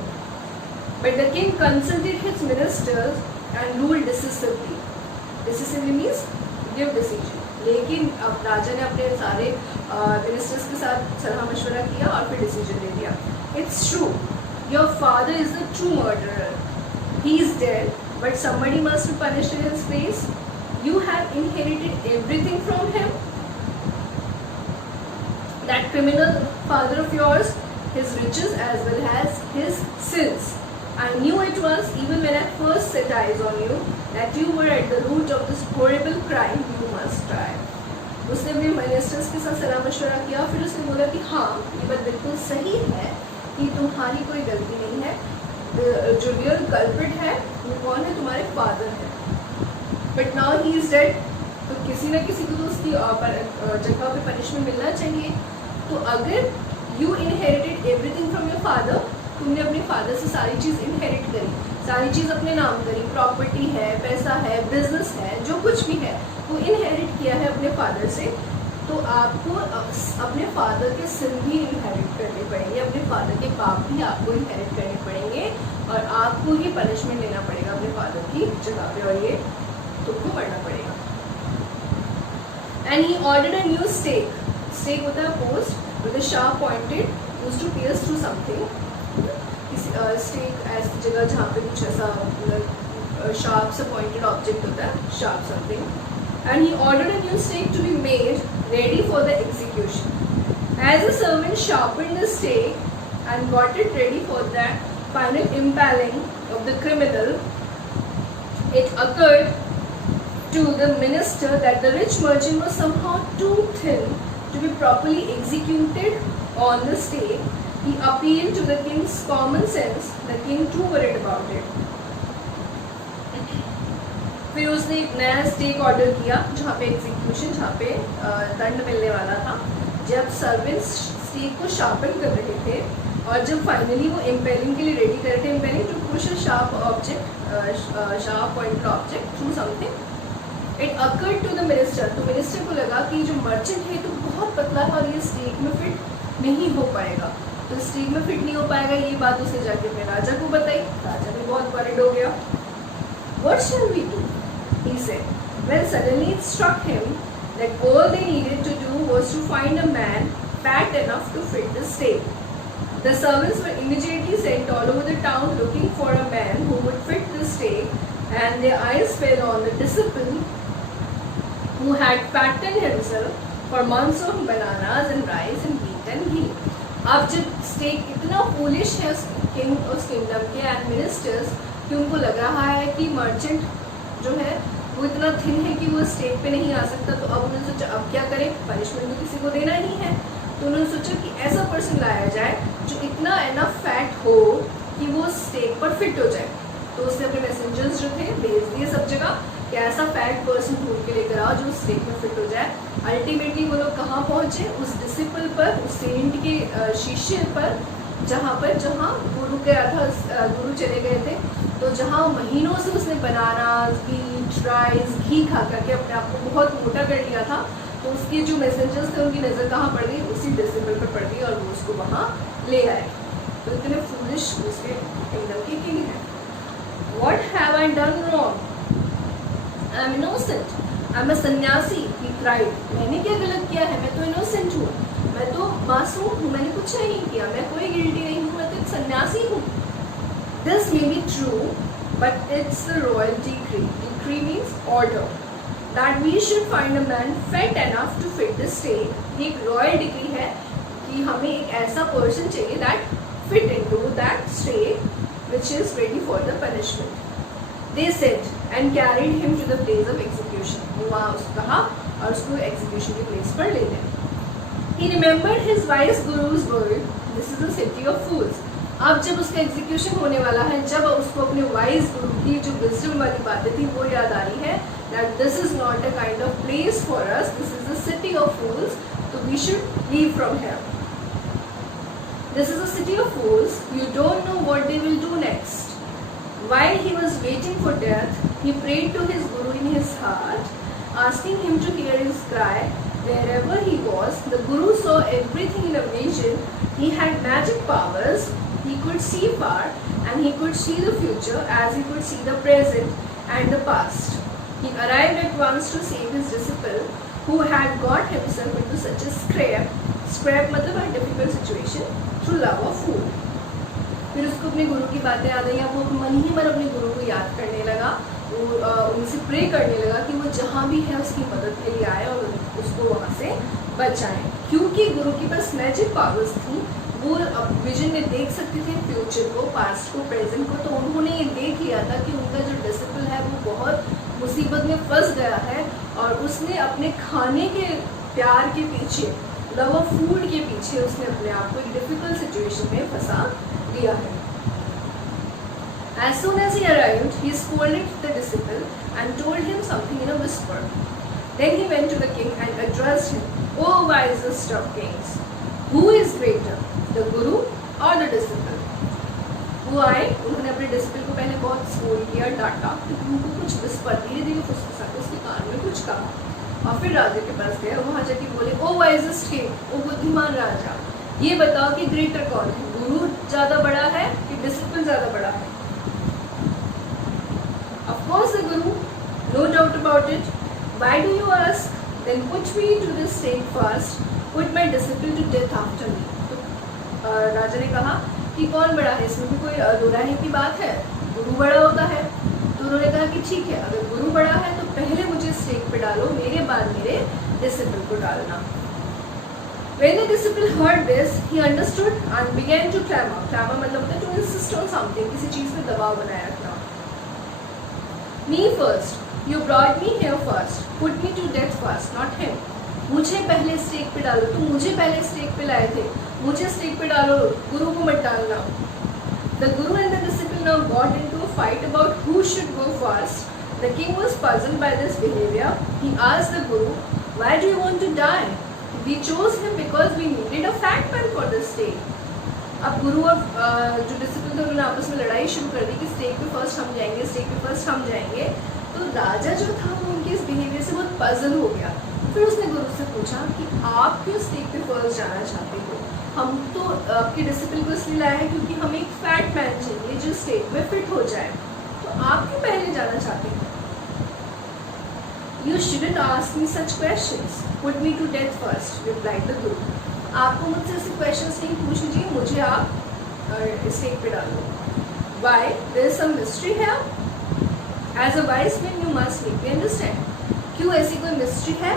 But the king consulted his ministers and ruled decisively. Decisively means give decision. लेकिन अब राजा ने अपने सारे मिनिस्टर्स के साथ सलाह मशवरा किया और फिर डिसीजन ले लिया। It's true, your father is the true murderer, he is dead, but somebody must be punished in his place. You have inherited everything from him. That criminal father of yours, his riches as well as his sins. I knew it was even when I first set eyes on you that you were at the root of this horrible crime. You must try. उसने अपने ministers के साथ सलाह मशवरा किया, फिर उसने बोला कि हाँ ये बात बिल्कुल सही है कि तुम्हारी कोई गलती नहीं है, जो रियल कल्प्रिट है वो कौन है? तुम्हारे फादर है। But now he is dead, तो किसी न किसी को तो उसकी जगह पे पनिशमेंट मिलना चाहिए। तो अगर you inherited everything from your father, तुमने अपने फादर से सारी चीज़ इनहेरिट करी, सारी चीज़ अपने नाम करी, प्रॉपर्टी है, पैसा है, बिजनेस है, जो कुछ भी है वो इनहेरिट किया है अपने फादर से, तो आपको अपने फादर के सिन भी इनहेरिट करने पड़ेंगे, अपने फादर के पाप भी आपको इनहेरिट करने पड़ेंगे और आपको ही पनिशमेंट लेना पड़ेगा अपने फादर की जगह पे, और ये तुमको पढ़ना पड़ेगा। And he ordered a new stake. Stake होता है post with a sharp pointed used to pierce through something. Stake ऐसी जगह जहाँ पे कुछ ऐसा शार्प से पॉइंटेड ऑब्जेक्ट होता है, sharp something. And he ordered a new stake to be made ready for the execution. As a servant sharpened the stake and got it ready for the final impaling of the criminal, it occurred to the minister that the rich merchant was somehow too thin to be properly executed on the stake. He appealed to the king's common sense. The king too worried about it. फिर उसने एक नया stake order किया जहाँ पे execution, जहाँ पे दंड मिलने वाला था। जब सर्वेंट्स स्टेक को शार्पन कर रहे थे और जब फाइनली वो इम्पेलिंग के लिए रेडी कर रहे थे, impaling to push a sharp object, sharp pointed object through something, it occurred to the minister. तो मिनिस्टर को लगा कि जो मर्चेंट है तो बहुत पतला है और ये स्टेक में फिट नहीं हो पाएगा, तो स्टेक में फिट नहीं हो पाएगा, ये बात उसने जाके अपने राजा को बताई। राजा भी बहुत वरिड हो गया। What shall we do? He said. Well, suddenly it struck him that all they needed to do was to find a man fat enough to fit the stake. The servants were immediately sent all over the town looking for a man who would fit the stake, and their eyes fell on the disciple who had fattened himself for months on bananas and rice and wheat and ghee. अब जब stake इतना foolish है उस kingdom के and ministers कि उनको लग रहा है कि मर्चेंट जो है वो इतना थिन है कि वो स्टेक पे नहीं आ सकता, तो अब उन्होंने सोचा अब क्या करें, पनिशमेंट तो किसी को देना ही है, तो उन्होंने सोचा कि ऐसा पर्सन लाया जाए जो इतना एनफ फैट हो कि वो स्टेक पर फिट हो जाए। तो उसने अपने मैसेंजर्स जो थे भेज दिए सब जगह कि ऐसा फैट पर्सन ढूंढ के लेकर आओ जो स्टेक में फिट हो जाए। अल्टीमेटली वो लोग कहाँ पहुँचे, उस डिसिपल पर, उस सेंट के शिष्य पर, जहाँ गुरु गया था, गुरु चले गए थे, तो जहाँ महीनों से उसने बनानास, बीट, राइस, घी खा करके अपने आप को बहुत मोटा कर लिया था, तो उसके जो मैसेंजर्स थे उनकी नज़र कहाँ पड़ गई, उसी डिसिपल पर पड़ गई और वो उसको वहाँ ले आए। तो इतने फूलिश उसके किंगडम के किंग है। What have I done wrong? I am innocent. I am a सन्यासी, he cried. मैंने क्या गलत किया है, मैं तो इनोसेंट हूँ, मैं तो मासूम हूँ, मैंने कुछ नहीं किया, मैं कोई गिल्टी नहीं हूँ, मैं तो एक सन्यासी हूँ। This may be true, but it's the royal decree. Decree means order. That we should find a man fit enough to fit the stake. ये एक रॉयल डिक्री है कि हमें एक ऐसा पर्सन चाहिए that fit into that stake which is ready for the punishment. They said and carried him to the place of execution. वो वहाँ उसको कहा और उसको execution के place पर ले गए. He remembered his wise guru's word. This is the city of fools. अब जब उसका एग्जीक्यूशन होने वाला है, जब उसको अपने वाइज गुरु की जो विजडम वाली बातें थी वो याद आ रही है, that this is not a kind of place for us, this is the city of fools, so we should leave from here. This is a city of fools, you don't know what they will do next. While he was waiting for death, he prayed to his guru in his heart, asking him to hear his cry. Wherever he was, the guru saw everything in a vision. He had magic powers. He could see far and he could see the future as he could see the present and the past. He arrived at once to save his disciple who had got himself into such a scrap मतलब a difficult situation through love of food. फिर उसको अपने गुरु की बातें याद आई, वो मन ही मन अपने गुरु को याद करने लगा, वो उनसे प्रे करने लगा कि वो जहाँ भी है उसकी मदद के लिए आए और उसको वहाँ से बचाएं, क्योंकि गुरु के पास मैजिक पावर्स थी। वो विजन में देख सकते थे फ्यूचर को, पास्ट को, प्रेजेंट को। तो उन्होंने ये देख लिया था कि उनका जो डिसिपल है वो बहुत मुसीबत में फंस गया है और उसने अपने खाने के प्यार के पीछे, लव ऑफ फूड के पीछे उसने अपने आप को एक डिफिकल्ट सिचुएशन में फंसा दिया है। As soon as he arrived, he scolded the disciple and told him something in a whisper. Then he went to the king and addressed him, "O wisest of kings, who is greater, the guru or the disciple?" वो आए, उन्होंने अपने disciple को पहले बहुत scold किया, डांटा, उनको कुछ विस्पर धीरे धीरे फुसफुसा के उसके कान में कुछ कहा और फिर राजा के पास गए। वहाँ जाके बोले, "ओ वाइजेस्ट किंग, ओ बुद्धिमान राजा, ये बताओ कि ग्रेटर कौन है, गुरु ज़्यादा बड़ा है कि डिसिपल ज़्यादा बड़ा है?" Of course the guru, no doubt about it. Why do you ask? Then put me to the stake first. Put my disciple to death after me. तो राजा ने कहा कि कौन बड़ा है, इसमें भी कोई दोराहे की बात है, गुरु बड़ा होता है। तो उन्होंने कहा कि ठीक है, अगर गुरु बड़ा है तो पहले मुझे स्टेक पे डालो, मेरे बाद मेरे डिसिपल को डालना। When the disciple heard this, he understood and began to clamor. Clamor मतलब होता है to insist on something, किसी चीज़ पे दबाव बनाए रखना। Me first, you brought me here first. Put me to death first, not him. मुझे पहले स्टेक पे डालो, तुम मुझे पहले स्टेक पे लाए थे, मुझे स्टेक पे डालो, गुरु को मत डालना। The guru and the disciple now got into a fight about who should go first. The king was puzzled by this behavior. He asked the guru, "Why do you want to die?" We chose him because we needed a fat man for the stake. अब गुरु और जो disciple थे उन्होंने आपस में लड़ाई शुरू कर दी कि स्टेक पे फर्स्ट हम जाएंगे, स्टेक पे फर्स्ट हम जाएंगे। तो राजा जो था वो उनके इस बिहेवियर से बहुत पजल हो गया। फिर उसने गुरु से पूछा कि आप क्यों स्टेक पे फर्स्ट जाना चाहते हो? हम तो आपके डिसिपल को इसलिए लाए हैं क्योंकि हमें एक फैट मैन चाहिए जो स्टेक में फिट हो जाए, तो आप क्यों पहले जाना चाहते हैं? You shouldn't ask me such questions. Put me to death first, replied the guru. आपको मुझसे ऐसे क्वेश्चंस नहीं पूछने चाहिए, मुझे आप स्टेक पे डालो। Why? There is some mystery here. As a wise man, you must make me understand. क्यों ऐसी कोई मिस्ट्री है?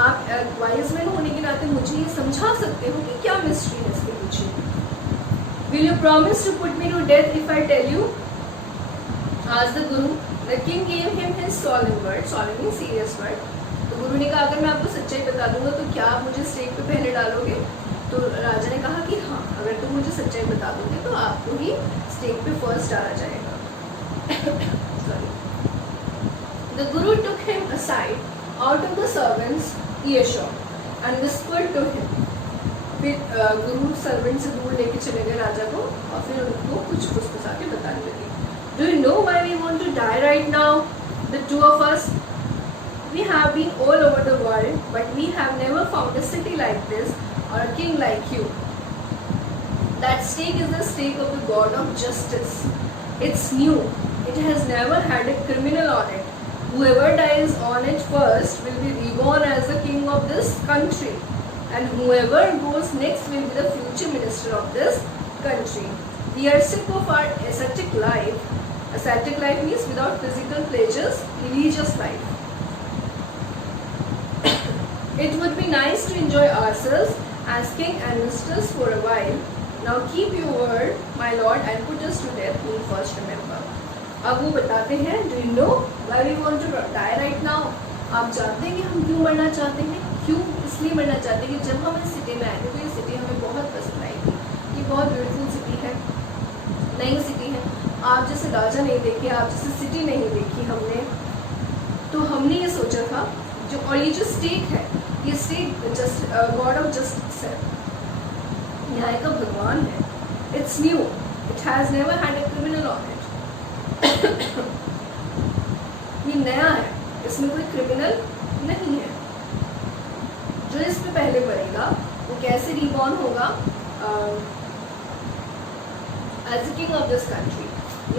आप वाइज मैन होने के नाते मुझे ये समझा सकते हो कि क्या मिस्ट्री है इसके पीछे। Will you promise to put me to death if I tell you? Asked the guru. The king gave him his solemn word. Solemn means serious word. तो गुरु ने कहा अगर मैं आपको सच्चाई बता दूंगा तो क्या आप मुझे स्टेक पे पहले डालोगे? तो राजा ने कहा कि हाँ, अगर तुम मुझे सच्चाई बता दोगे तो आपको ही स्टेक पे फर्स्ट डाला जाएगा। Sorry. The Guru took him aside out of the servants' earshot and whispered to him. फिर गुरु सर्वेंट से दूर लेके चले गए राजा को और फिर उनको कुछ फुसफुसा के बताने लगे. Do you know why we want to die right now, the two of us? We have been all over the world, but we have never found a city like this or a king like you. That stake is the stake of the God of justice. It's new. It has never had a criminal on it. Whoever dies on it first will be reborn as the king of this country, and whoever goes next will be the future minister of this country. We are sick of our ascetic life. Ascetic life means without physical pleasures, religious life. It would be nice to enjoy ourselves as king and ministers for a while. Now keep your word, my lord, and put us to death whom first remember. अब वो बताते हैं, do you know why we want to die right now? आप जानते हैं कि हम क्यों मरना चाहते हैं? क्यों इसलिए मरना चाहते हैं कि जब हम इस सिटी में आए थे तो ये सिटी हमें बहुत पसंद आई थी. ये बहुत ब्यूटीफुल सिटी है, नई सिटी है. आप जैसे राजा नहीं देखे, आप जैसे सिटी नहीं देखी हमने, तो हमने ये सोचा था जो, और ये जो स्टेट है, ये state just God of justice है, न्याय का भगवान है. It's new. It has never had a criminal on it. ये नया है, इसमें कोई क्रिमिनल नहीं है. जो इस पे पहले मरेगा वो कैसे रिबॉर्न होगा as a king of this country.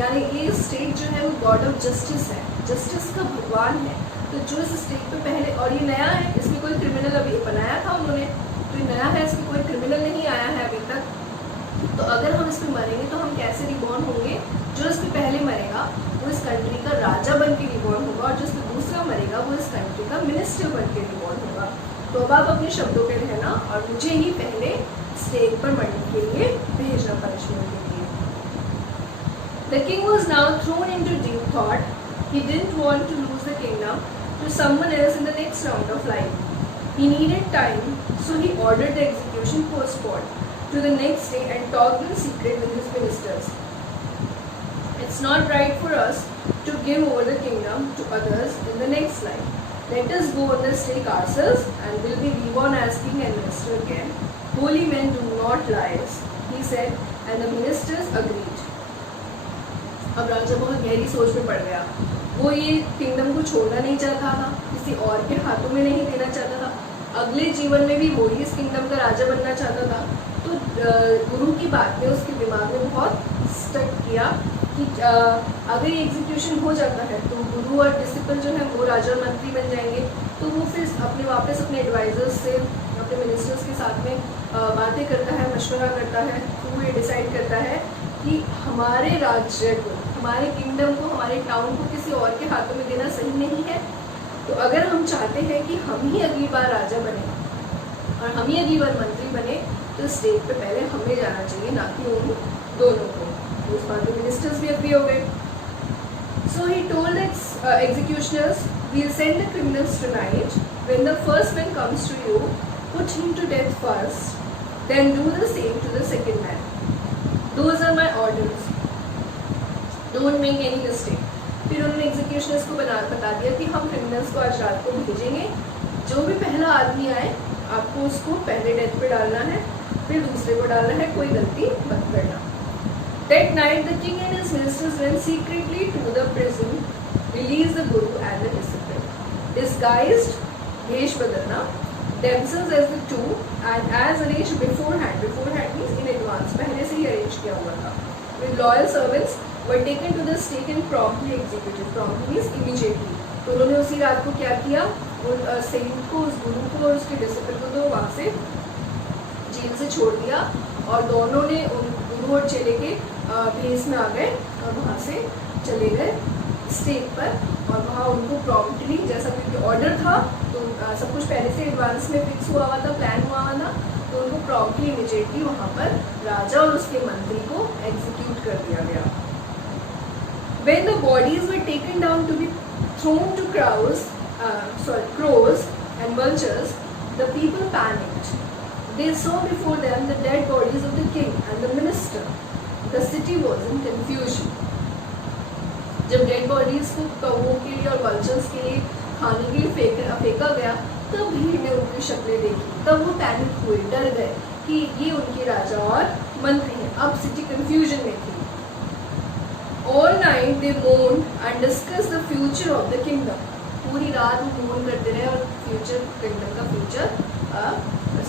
यानी ये स्टेट जो है वो गॉड ऑफ जस्टिस है, जस्टिस का भगवान है. तो जो इस स्टेट पे पहले, और ये नया है, इसमें कोई क्रिमिनल अभी बनाया था उन्होंने, तो ये नया है, इसमें कोई क्रिमिनल नहीं आया है अभी तक. तो अगर हम इस पे मरेंगे तो हम कैसे रिबॉर्न होंगे? जो इस पे पहले मरेगा वो इस कंट्री का राजा बन के रिबॉर्न होगा, और जो इस पे दूसरा मरेगा वो इस कंट्री का मिनिस्टर बन के रिबॉर्न होगा. तो अब आप अपने शब्दों पे रहना और मुझे ही पहले स्टेज पर मरने के लिए भेजना पनिशमेंट के लिए. The king was now thrown into deep thought. He didn't want to lose the kingdom to someone else in the next round of life. He needed time, so he ordered the execution postponed to the next day and talked in secret with his ministers. It's not right for us to give over the kingdom to others in the next life. Let us go on the stake ourselves and will be reborn as king and minister again. Holy men do not rise, he said, and the ministers agreed. अब राजा बहुत गहरी सोच में पड़ गया. वो ये kingdom को छोड़ना नहीं चाहता था, किसी और के हाथों में नहीं देना चाहता था. अगले जीवन में भी वो ही इस किंगडम का राजा बनना चाहता था. तो गुरु की बात ने उसके दिमाग में बहुत स्टक किया कि अगर ये एग्जीक्यूशन हो जाता है तो गुरु और डिसिपल जो है वो राजा और मंत्री बन जाएंगे. तो वो फिर अपने वापस अपने एडवाइजर्स से, अपने मिनिस्टर्स के साथ में बातें करता है, मशवरा करता है. तो वो ये डिसाइड करता है कि हमारे राज्य को, हमारे किंगडम को, हमारे टाउन को किसी और के हाथों में देना सही नहीं है. तो अगर हम चाहते हैं कि हम ही अगली बार राजा बने और हम ही अगली बार मंत्री बने, तो स्टेट पे पहले हमें जाना चाहिए, ना कि उन दोनों को. उस बार तो मिनिस्टर्स भी अग्री हो गए. So he told executioners, we'll send the criminals tonight. When the first man comes to you, put him to death first, then do the same to the second man. Those are my orders. Don't make any mistake. फिर उन्होंने एग्जीक्यूशनर्स को बता दिया कि हम criminals को आज रात को भेजेंगे. जो भी पहला आदमी आए आपको उसको पहले डेथ पे डालना है, फिर दूसरे को डालना है, कोई गलती मत करना. That night the king and his ministers went secretly to the prison, released the guru and the disciple. Disguised, vesh badalna, themselves as the two, and as arranged beforehand. Beforehand means in advance, पहले से ही arrange किया हुआ था. With loyal servants were taken to the stake and promptly executed. Promptly means immediately. तो उन्होंने उसी रात को क्या किया, उन सेंट को, उस गुरु को और उसके डिसिपल को तो वहाँ से जेल से छोड़ दिया, और दोनों ने उन गुरु और चेले के भेस में आ गए और वहाँ से चले गए स्टेज पर. और वहाँ उनको प्रॉम्प्टली, जैसा क्योंकि ऑर्डर था तो सब कुछ पहले से एडवांस में फिक्स हुआ हुआ था, प्लान हुआ हुआ था, तो उनको प्रॉम्प्टली इमीडिएटली वहाँ पर राजा और उसके मंत्री को एग्जीक्यूट कर दिया गया. When the bodies were taken down to be thrown to crows and vultures, the people panicked. They saw before them the dead bodies of the king and the minister. The city was in confusion. जब dead bodies को कौवों के लिए और vultures के लिए खाने के लिए फेंका गया, तब भीड़ ने उनकी शक्लें देखी, तब वो पैनिक हुए, डर गए कि ये उनके राजा और मंत्री हैं। अब सिटी कंफ्यूजन में थी। All night they मोर्न and discuss the future of the kingdom. पूरी रात वो मोर्न करते रहे और फ्यूचर किंगडम का फ्यूचर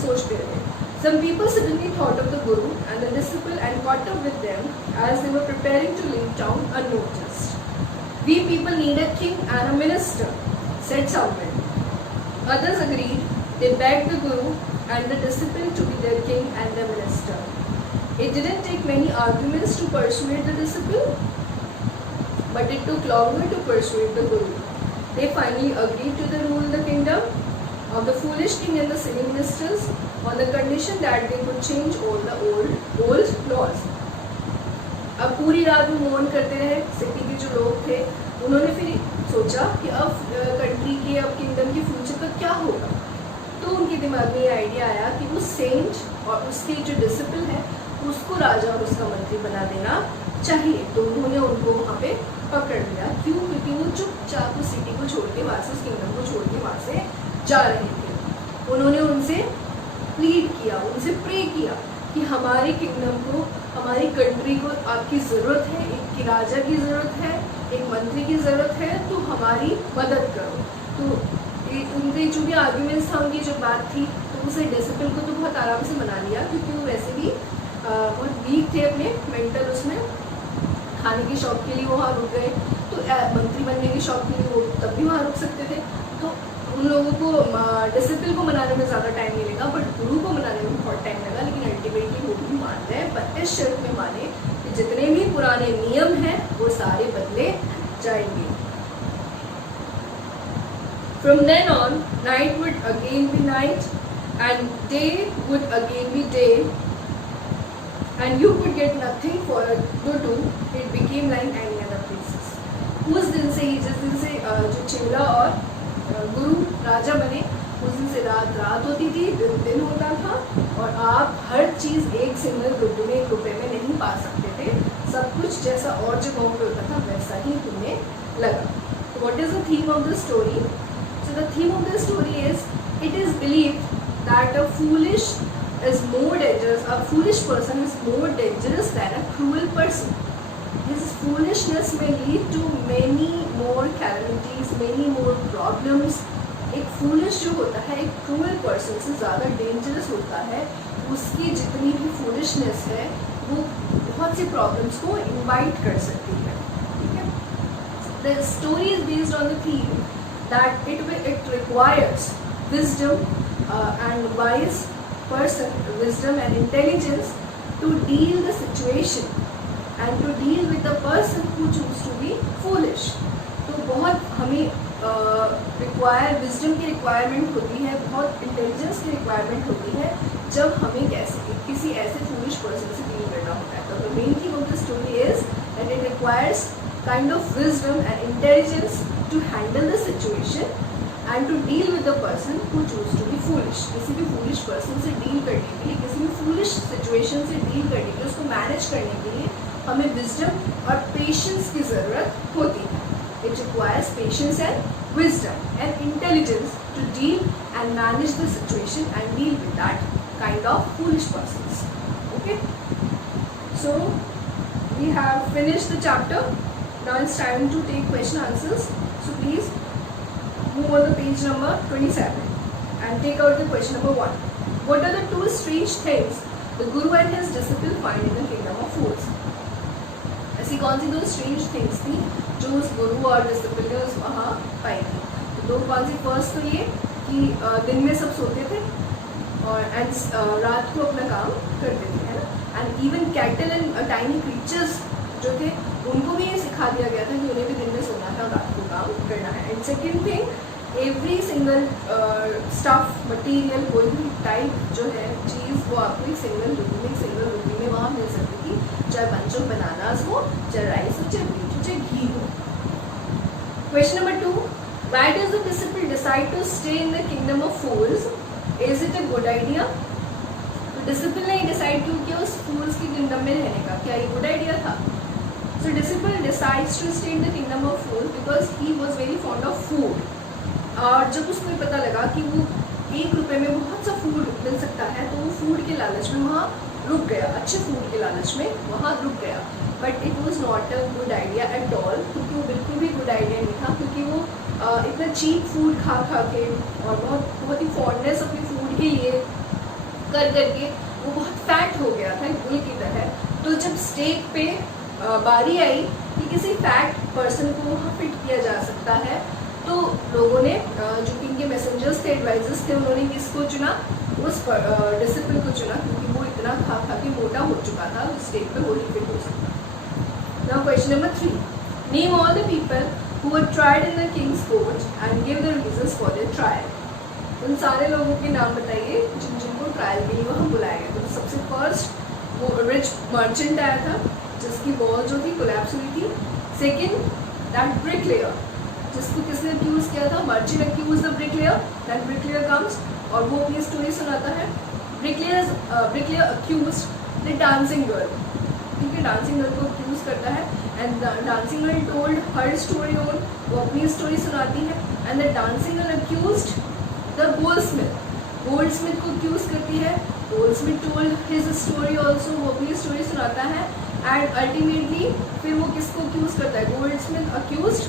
सोचते रहे। Some people suddenly thought of the Guru and the disciple and caught up with them as they were preparing to leave town unnoticed. We people need a king and a minister, said someone. Others agreed. They begged the Guru and the disciple to be their king and their minister. It didn't take many arguments to persuade the disciple, but it took longer to persuade the Guru. They finally agreed to rule the kingdom of the foolish king and the silly ministers on the condition that they could change all the old laws. अब पूरी रात वो मौन करते रहे। City के जो लोग थे उन्होंने फिर सोचा कि अब कंट्री के, अब किंगडम के फ्यूचर का क्या होगा। तो उनके दिमाग में ये आइडिया आया कि उस सेंट और उसके जो डिसिपल है उसको राजा और उसका मंत्री बना देना चाहिए। तो उन्होंने उनको वहाँ पे पकड़ लिया। क्यों? क्योंकि वो चुपचाप उस सिटी को छोड़ के वहाँ से, उस किंगडम को छोड़ के वहाँ से जा रहे थे। उन्होंने उनसे प्लीड किया, उनसे प्रे किया कि हमारे किंगडम को, हमारी कंट्री को आपकी ज़रूरत है, एक राजा की ज़रूरत है, एक मंत्री की ज़रूरत है, तो हमारी मदद करो। तो उनके जो भी आर्ग्यूमेंट्स था, उनकी जो बात थी, तो उसे डिसिपल को तो बहुत आराम से मना लिया, क्योंकि वो वैसे भी बहुत वीक थे अपने मेंटल उसमें। खाने की शौक के लिए वो वहाँ रुक गए, तो मंत्री बनने की शौक के लिए वो तब भी वहाँ रुक सकते थे। तो उन लोगों को डिसिपल को मनाने में ज़्यादा टाइम नहीं लगा, बट गुरु को मनाने में बहुत टाइम लगा। लेकिन अल्टीमेटली वो भी मान रहे हैं, पर इस शर्त में माने कि जितने भी पुराने नियम हैं वो सारे बदले जाएंगे। From then on, night would again be night and day would again be day, and you could get nothing for a to-do. It became like any other places. उस दिन से ही, जिस दिन से जो चेला और गुरु राजा बने, उस दिन से रात होती थी, दिन होता था, और आप हर चीज़ एक सिंगल रुपये में नहीं पा सकते थे। सब कुछ जैसा और जगहों पे होता था वैसा ही होने लगा। What is the theme of the story? So the theme of the story is, it is believed that a foolish person is more dangerous than a cruel person. This foolishness may lead to many more calamities, many more problems. एक foolish जो होता है, एक cruel person से ज़्यादा dangerous होता है। उसकी जितनी भी foolishness है वो बहुत सी problems को invite कर सकती है। ठीक है? The story is based on the theme that it requires wisdom and wise person, wisdom and intelligence to deal the situation and to deal with the person who choose to be foolish. तो बहुत हमें wisdom की requirement होती है, बहुत intelligence की requirement होती है जब हमें किसी ऐसे foolish person से deal करना होता है। तो the main theme of the story is that it requires kind of wisdom and intelligence to handle the situation and to deal with the person who choose to be foolish. किसी भी foolish person से deal करने के लिए, किसी भी foolish situation से deal करने के लिए, उसको manage करने के लिए हमें wisdom और patience की ज़रूरत होती है। It requires patience and wisdom and intelligence to deal and manage the situation and deal with that kind of foolish persons. Okay? So we have finished the chapter. Now it's time to take question answers. So please move on to page number 27 and take out the question number 1. What are the two strange things the Guru and his disciple find in the kingdom of fools? ऐसी कौन सी दो strange things थी जो उस गुरु और disciple ने उस वहाँ पाई थी? तो दो कौन सी? फर्स्ट तो ये कि दिन में सब सोते थे और रात को अपना काम करते थे, है ना। And even cattle and tiny creatures जो थे उनको भी ये सिखा दिया गया था कि उन्हें भी दिन में सोना है और रात को काम करना है। And second thing, every single stuff material, कोई भी टाइप जो है चीज़, वो आपको एक सिंगल रुपये में वहाँ मिल सकती थी, चाहे बंच ऑफ बनानास हो, चाहे राइस हो, चाहे मीट हो, चाहे घी हो। Question number 2, why does the disciple decide to stay in the kingdom of fools? Is it a good idea? तो डिसिपल ने डिसाइड क्यों किया उस फूल्स की किंगडम में रहने का? क्या ये गुड आइडिया था? So Disciple decides to stay in the kingdom of fools because he was very fond of food. और जब उसको पता लगा कि वो 1 रुपये में बहुत सा फूड मिल सकता है, तो वो फूड के लालच में वहाँ रुक गया, अच्छे फूड के लालच में वहाँ रुक गया. But it was not a good idea at all, क्योंकि वो बिल्कुल भी गुड आइडिया नहीं था, क्योंकि वो इतना चीप फूड खा के और बहुत ही फॉन्डनेस अपनी फूड के लिए कर करके वो बहुत फैट हो गया था, गुल की तरह. तो जब स्टेक पे बारी आई कि किसी फैट पर्सन को वहाँ फिट किया जा सकता है, तो लोगों ने जो किंग के मैसेंजर्स थे, एडवाइजर्स थे, उन्होंने किसको चुना? उस डिसिपल को चुना, क्योंकि वो इतना खा के मोटा हो चुका था, उस स्टेज पे वो नहीं फिट हो सकता. Now question number 3. Name all the people who were tried in the Kings court and give the reasons for their trial. उन सारे लोगों के नाम बताइए जिनको ट्रायल के लिए वहाँ बुलाया गया. तो सबसे फर्स्ट वो रिच मर्चेंट आया था, जिसकी वॉल जो थी कोलैप्स हुई थी. सेकेंड, दैट ब्रिकलेयर, जिसको किसने अक्यूज किया था? Merchant accuse the bricklayer. That bricklayer comes और वो अपनी स्टोरी सुनाता है. Bricklayer accuse the dancing girl. ठीक है, डांसिंग गर्ल को अक्यूज करता है and dancing girl told her story on, वो अपनी स्टोरी सुनाती है. And the dancing girl accused the goldsmith, goldsmith को अक्यूज करती है. Goldsmith told his story also, वो अपनी स्टोरी सुनाता है. एंड अल्टीमेटली फिर वो किसको अक्यूज करता है? Goldsmith accused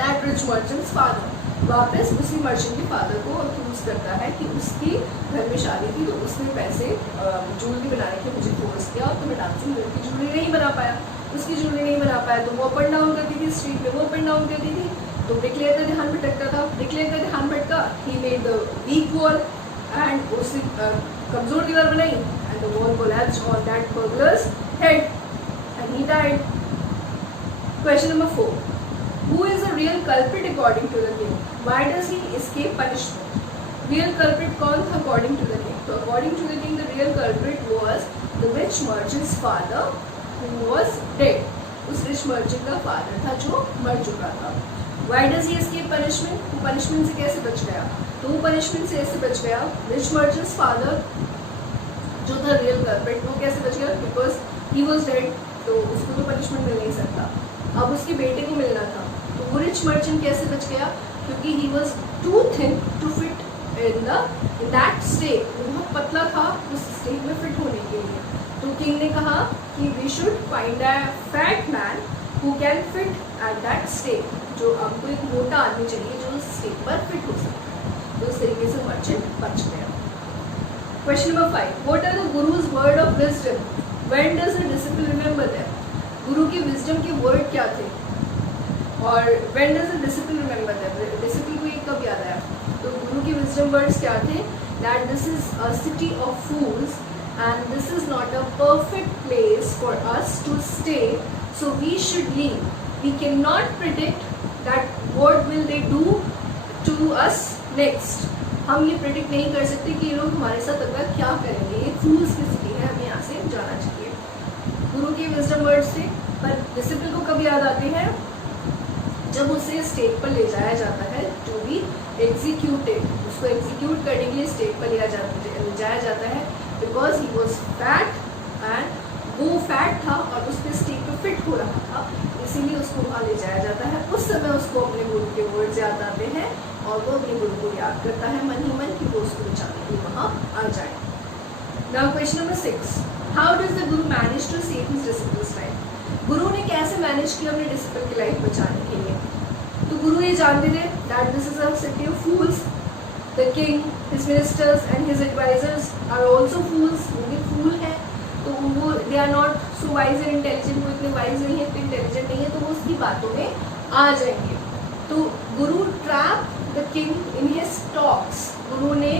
that rich merchants father, वापस उसी मर्चेंट के फादर को अक्यूज करता है कि उसकी घर में शादी थी, तो उसने पैसे ज्वेलरी बनाने के मुझे फोर्स किया और तो मैं डांसिंग गर्ल की ज्वेलरी नहीं बना पाया. उसकी ज्वेलरी नहीं बना पाया तो वो अप एंड डाउन करती थी स्ट्रीट में, वो अप एंड डाउन करती थी, तो ब्रिकलेयर का ध्यान भटकता था. ब्रिकलेयर का ध्यान भटका, he made the weak wall and उसने कमजोर दीवार बनाई and the wall collapsed on that burglar's head and he died. Question number 4. Who is a real culprit according to the king? Why does he escape punishment? Real culprit कौन था according to the king? So according to the king, the real culprit was the rich merchant's father who was dead. उस rich merchant का father था जो मर चुका था. Why does he escape punishment? वो punishment से कैसे बच गया? तो वो punishment से ऐसे बच गया, rich merchant's father जो था real culprit, वो कैसे बच गया? Because he was dead, तो उसको तो punishment मिल नहीं सकता. अब उसके बेटे को मिलना था, तो वो रिच मर्चेंट कैसे बच गया? क्योंकि he was too thin to fit in that state. वो बहुत पतला था उस स्टेट में फिट होने के लिए. तो किंग ने कहा कि we should find a fat man who can fit at that state. जो हमको एक मोटा आदमी चाहिए जो उस स्टेट पर फिट हो सकता है. तो इस तरीके से मर्चेंट बच गया. Question number 5. What are the guru's word of wisdom? When does the disciple remember them? गुरु के विजडम के वर्ड क्या थे और when does the disciple remember them? Disciple को ये कब याद आया? तो गुरु के विजडम वर्ड्स क्या थे? That this is a city of fools and this is not a perfect place for us to stay, so we should leave. We can not predict that what will they do to us next. हम ये predict नहीं कर सकते कि ये लोग हमारे साथ अगर क्या करेंगे. ये फूल्स की सिटी है, हमें यहाँ से जाना चाहिए. गुरु के विजडम वर्ड्स थे. पर डिसिपल को कब याद आते हैं? जब उसे स्टेज पर ले जाया जाता है टू बी एग्जीक्यूटेड. उसको एग्जीक्यूट करने के लिए स्टेज पर ले जाया जाता है because he was fat and वो फैट था और उसके स्टेज पर फिट हो रहा था, इसीलिए उसको वहाँ ले जाया जाता है. उस समय उसको अपने गुरु के वर्ड्स याद आते हैं और वो अपने गुरु को याद करता है मन ही मन कि वो उसको बचाने के लिए वहाँ आ जाए. Now question number 6. How does the guru manage to save his disciple's life? गुरु ने कैसे मैनेज किया अपने डिसिपल की लाइफ बचाने के लिए? तो गुरु ये जानते थे that this is a city of fools. The king, his ministers and his advisers are also fools. वो भी फूल है, तो वो they are not so wise and intelligent. वो इतने वाइज नहीं है, इतने इंटेलिजेंट नहीं है, तो वो उसकी बातों में आ जाएंगे. तो गुरु trap the king in his talks. गुरु ने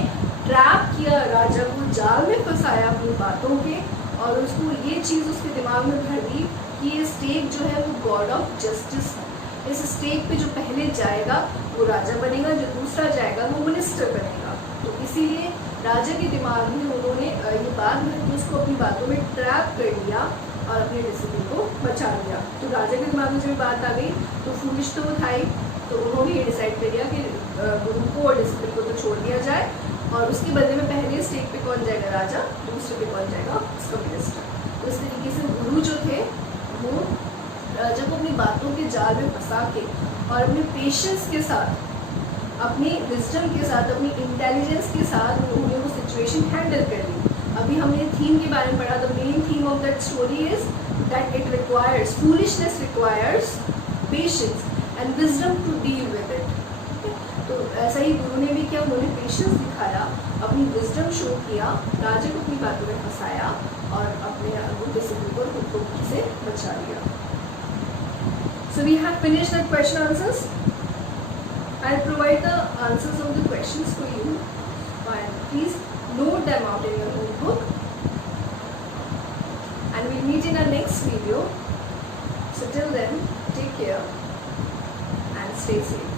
ट्रैप किया, राजा को जाल में फंसाया अपनी बातों के, और उसको ये चीज़ उसके दिमाग में भर दी कि ये स्टेक जो है वो गॉड ऑफ जस्टिस है. इस स्टेक पे जो पहले जाएगा वो राजा बनेगा, जो दूसरा जाएगा वो मिनिस्टर बनेगा. तो इसीलिए राजा के दिमाग में उन्होंने ये बात भर के उसको अपनी बातों में ट्रैप कर लिया और अपने डिसिप्लिन को बचा लिया. तो राजा के दिमाग में जब बात आ गई तो फूलिश तो वो था ही, तो उन्होंने ये डिसाइड कर लिया कि गुरु को और डिसिप्लिन को तो छोड़ दिया जाए और उसके बदले में पहले स्टेज पे कौन जाएगा? राजा. दूसरे पे कौन जाएगा? उसका मिनिस्टर. तो इस तरीके से गुरु जो थे वो राजा को अपनी बातों के जाल में फंसा के और अपने पेशेंस के साथ, अपनी विजडम के साथ, अपनी इंटेलिजेंस के साथ उन्होंने वो सिचुएशन हैंडल कर ली। अभी हमने थीम के बारे में पढ़ा। The main theme of that story is that it requires, foolishness requires patience and wisdom to deal with it. तो ऐसा ही गुरु ने भी किया, उन्होंने पेशेंस दिखाया, अपनी विजडम शो किया, राजा को अपनी बातों में फंसाया और अपने डिसिप्लिन को खुद को से बचा लिया। So we have finished the question answers. I'll provide the answers of the questions for you, and please note them out in your notebook. And we'll meet in our next video. So till then, take care and stay safe.